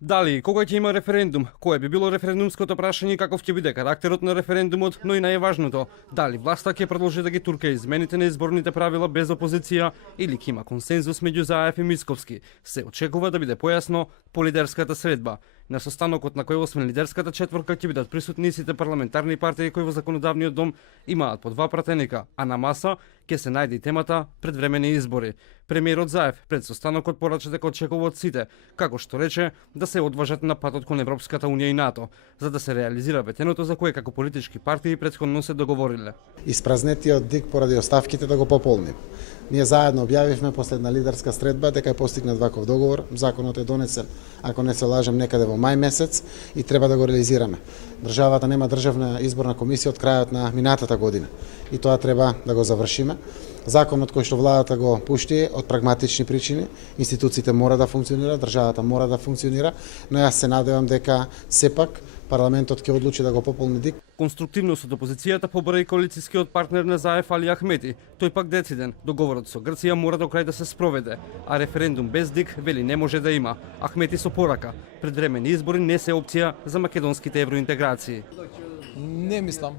Дали, кога ќе има референдум, кое би било референдумското прашање и каков ќе биде карактерот на референдумот, но и најважното, дали власта ќе продолжи да ги турка измените на изборните правила без опозиција или ќе има консензус меѓу Заев и Мицковски. Се очекува да биде појасно по лидерската средба. На состанокот на кој освен лидерската четворка ќе бидат присутни сите парламентарни партии кои во законодавниот дом имаат по 2 пратеника, а на маса ќе се најде и темата предвремени избори. Премиерот Заев пред состанокот порача дека очекува од сите, како што рече, да се одважат на патот кон Европската унија и НАТО, за да се реализира ветеното за кое како политички партии претходно се договориле. Испразнетиот дик поради оставките да го пополним. Ние заедно објавивме последна лидерска средба дека е постигнат ваков договор. Законот е донесен, ако не се лажем, некаде во мај месец и треба да го реализираме. Државата нема државна изборна комисија од крајот на минатата година и тоа треба да го завршиме. Законот кој што владата го пушти од прагматични причини, институциите мора да функционира, државата мора да функционира, но јас се надевам дека сепак парламентот ќе одлучи да го пополни дик. Конструктивност од опозицијата побара и коалицијскиот партнер на Заев Али Ахмети. Тој пак дециден, договорот со Грција мора до крај да се спроведе, а референдум без дик вели не може да има. Ахмети со порака, предвремени избори не се опција за македонските евроинтеграции. Не мислам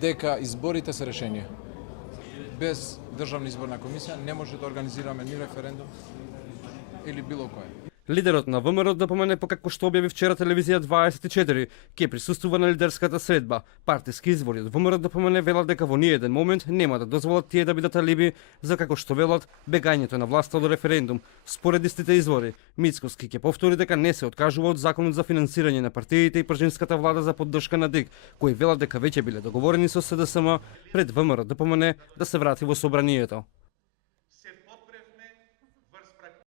дека изборите се решение. Без државна изборна комисија не може да организираме ни референдум или било кое. Лидерот на ВМРО ДПМН, како што објави вчера телевизија 24, ќе присуствува на лидерската средба. Партиски извори од ВМРО ДПМН велат дека во ниеден момент нема да дозволат тие да бидат алиби за, како што велат, бегањето на власта од референдум. Според истите извори, Мицковски ќе повтори дека не се откажува од законот за финансирање на партиите и пржинската влада за поддршка на ДИК, кои велат дека веќе биле договорени со СДСМ пред ВМРО ДПМН да се врати во собранието.